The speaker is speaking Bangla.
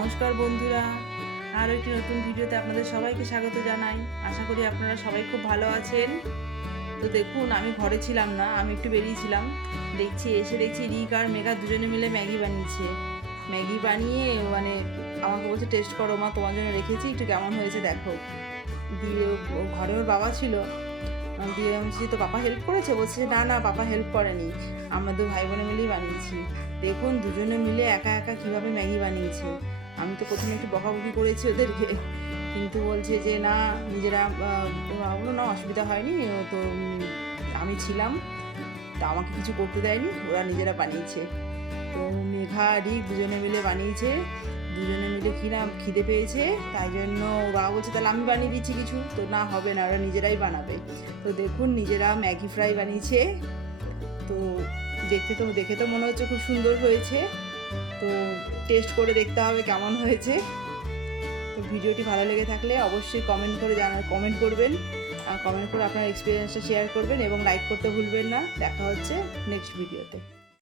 নমস্কার বন্ধুরা। আরও একটি নতুন ভিডিওতে আপনাদের সবাইকে স্বাগত জানাই। আশা করি আপনারা সবাই খুব ভালো আছেন। তো দেখুন আমি ঘরে ছিলাম না আমি একটু বেরিয়েছিলাম দেখছি এসে দেখছি রিক আর মেঘা দুজনে মিলে ম্যাগি বানিয়েছে। ম্যাগি বানিয়ে মানে আমাকে বলছে টেস্ট করো মা তোমার জন্য রেখেছি একটু কেমন হয়েছে দেখো। দিয়ে ঘরে ওর বাবা ছিল। দিয়ে বলছি, তো পাপা হেল্প করেছে? বলছে না না পাপা হেল্প করেনি। আমরা দু ভাই বোনে মিলেই বানিয়েছি। দেখুন দুজনে মিলে একা একা কীভাবে ম্যাগি বানিয়েছে। আমি তো প্রথমে একটু বকাবকি করেছি ওদেরকে। কিন্তু বলছে যে, না, নিজেরা বলল না, অসুবিধা হয়নি। তো আমি ছিলাম। তা আমাকে কিছু করতে দেয়নি। ওরা নিজেরা বানিয়েছে। তো মেঘা, রিক দুজনে মিলে বানিয়েছে। দুজনে মিলে কিনা খিদে পেয়েছে। তাই জন্য ওরা বলছে, তাহলে আমি বানিয়ে দিচ্ছি কিছু। তো না, হবে না, ওরা নিজেরাই বানাবে। তো দেখুন, নিজেরা ম্যাগি ফ্রাই বানিয়েছে। তো দেখতে তো, দেখে তো মনে হচ্ছে খুব সুন্দর হয়েছে। তো টেস্ট করে দেখতে হবে কেমন হয়েছে। তো ভিডিওটি ভালো লেগে থাকলে অবশ্যই কমেন্ট করে জানা কমেন্ট করবেন। আর কমেন্ট করে আপনার এক্সপিরিয়েন্সটা শেয়ার করবেন এবং লাইক করতে ভুলবেন না। দেখা হচ্ছে নেক্সট ভিডিওতে